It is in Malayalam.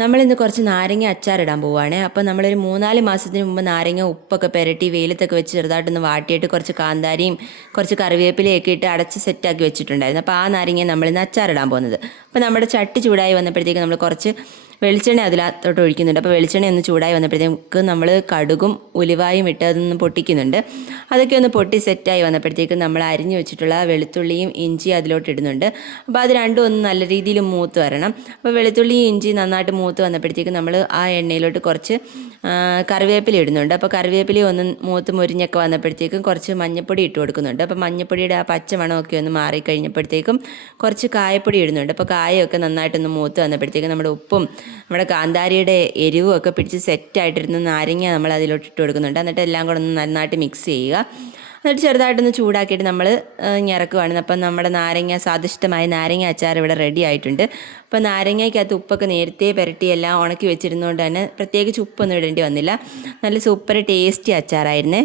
നമ്മളിന്ന് കുറച്ച് നാരങ്ങ അച്ചാറിടാൻ പോവുകയാണ്. അപ്പോൾ നമ്മളൊരു 3-4 മാസത്തിന് മുമ്പ് നാരങ്ങ ഉപ്പൊക്കെ പുരട്ടി വെയിലത്തൊക്കെ വെച്ച് ചെറുതായിട്ടൊന്ന് വാട്ടിയിട്ട് കുറച്ച് കാന്താരിയും കുറച്ച് കറിവേപ്പിലയൊക്കെ ഇട്ട് അടച്ച് സെറ്റാക്കി വെച്ചിട്ടുണ്ടായിരുന്നു. അപ്പോൾ ആ നാരങ്ങ നമ്മളിന്ന് അച്ചാറിടാൻ പോകുന്നത്. അപ്പോൾ നമ്മുടെ ചട്ടി ചൂടായി വന്നപ്പോഴത്തേക്ക് നമ്മൾ കുറച്ച് വെളിച്ചെണ്ണ അതിനകത്തോട്ട് ഒഴിക്കുന്നുണ്ട്. അപ്പോൾ വെളിച്ചെണ്ണ ഒന്ന് ചൂടായി വന്നപ്പോഴത്തേക്ക് നമ്മൾ കടുകും ഉലുവായും ഇട്ട് അതൊന്ന് പൊട്ടിക്കുന്നുണ്ട്. അതൊക്കെ ഒന്ന് പൊട്ടി സെറ്റായി വന്നപ്പോഴത്തേക്ക് നമ്മൾ അരിഞ്ഞു വെച്ചിട്ടുള്ള വെളുത്തുള്ളിയും ഇഞ്ചിയും അതിലോട്ട് ഇടുന്നുണ്ട്. അപ്പോൾ അത് രണ്ടും ഒന്ന് നല്ല രീതിയിൽ മൂത്ത് വരണം. അപ്പോൾ വെളുത്തുള്ളിയും ഇഞ്ചി നന്നായിട്ട് മൂത്ത് വന്നപ്പോഴത്തേക്ക് നമ്മൾ ആ എണ്ണയിലോട്ട് കുറച്ച് കറിവേപ്പില ഇടുന്നുണ്ട്. അപ്പോൾ കറിവേപ്പില ഒന്ന് മൂത്ത് മുരിഞ്ഞൊക്കെ വന്നപ്പോഴത്തേക്കും കുറച്ച് മഞ്ഞൾപ്പൊടി ഇട്ട് കൊടുക്കുന്നുണ്ട്. അപ്പോൾ മഞ്ഞൾപ്പൊടിയുടെ ആ പച്ച മണമൊക്കെ ഒന്ന് മാറിക്കഴിഞ്ഞപ്പോഴത്തേക്കും കുറച്ച് കായപ്പൊടി ഇടുന്നുണ്ട്. അപ്പോൾ കായമൊക്കെ നന്നായിട്ടൊന്ന് മൂത്ത് വന്നപ്പോഴത്തേക്കും നമ്മുടെ ഉപ്പും നമ്മുടെ കാന്താരിയുടെ എരിവും ഒക്കെ പിടിച്ച് സെറ്റായിട്ടിരുന്ന നാരങ്ങ നമ്മൾ അതിലോട്ട് ഇട്ട് കൊടുക്കുന്നുണ്ട്. എന്നിട്ട് എല്ലാം കൂടെ ഒന്ന് നന്നായിട്ട് മിക്സ് ചെയ്യുക. എന്നിട്ട് ചെറുതായിട്ടൊന്ന് ചൂടാക്കിയിട്ട് നമ്മൾ ഇറക്കുവാണ്. അപ്പം നമ്മുടെ നാരങ്ങ സ്വാദിഷ്ടമായ നാരങ്ങ അച്ചാർ ഇവിടെ റെഡി ആയിട്ടുണ്ട്. അപ്പോൾ നാരങ്ങയ്ക്കകത്ത് ഉപ്പൊക്കെ നേരത്തെ പുരട്ടി എല്ലാം ഉണക്കി വെച്ചിരുന്നതുകൊണ്ട് തന്നെ പ്രത്യേകിച്ച് ഉപ്പൊന്നും ഇടേണ്ടി വന്നില്ല. നല്ല സൂപ്പർ ടേസ്റ്റി അച്ചാറായിരുന്നേ.